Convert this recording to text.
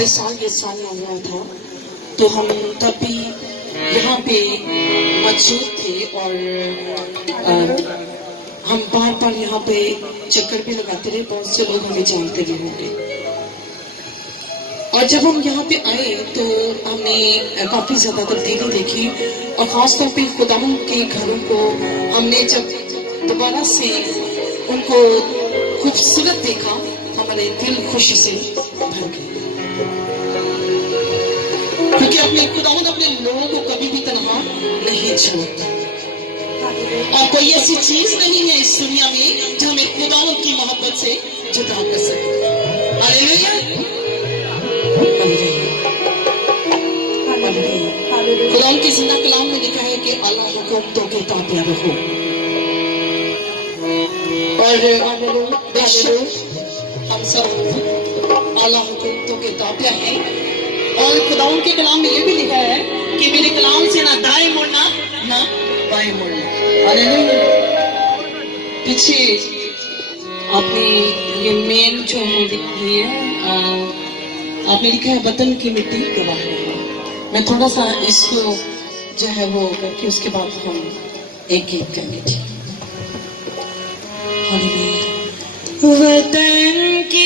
साल ये साल हुआ था तो हम तब भी यहाँ पे मौजूद थे और हम बार बार यहाँ पे चक्कर भी लगाते रहे। बहुत से लोग हमें जानते भी होंगे। और जब हम यहाँ पे आए तो हमने काफी ज्यादा तब्दीली देखी और खासतौर पे खुदावन के घरों को हमने जब दोबारा से उनको खूबसूरत देखा, हमारे दिल खुशी से भर गए, क्योंकि अपने खुदावंद अपने लोगों को कभी भी तन्हा नहीं छोड़ता। और कोई ऐसी चीज नहीं है इस दुनिया में जो हमें खुदावंद की मोहब्बत से जुदा कर सके। हालेलुया। खुदावंद की जिंदा कलाम में लिखा है कि अल्लाह हुक्म के ताबे रहो। और बेशक हम सब अल्लाह हुक्म के ताबे हैं। और खुदावंद के कलाम में ये भी लिखा है कि मेरे कलाम से ना दाएं मुड़ना ना बाएं मुड़ना। हालेलुया। पीछे आपने ये मेन जो है लिखी है, आपने लिखा है वतन की मिट्टी गवाह है। मैं थोड़ा सा इसको जो है वो करके उसके बाद हम एक गीत गाएंगे। हालेलुया। वतन की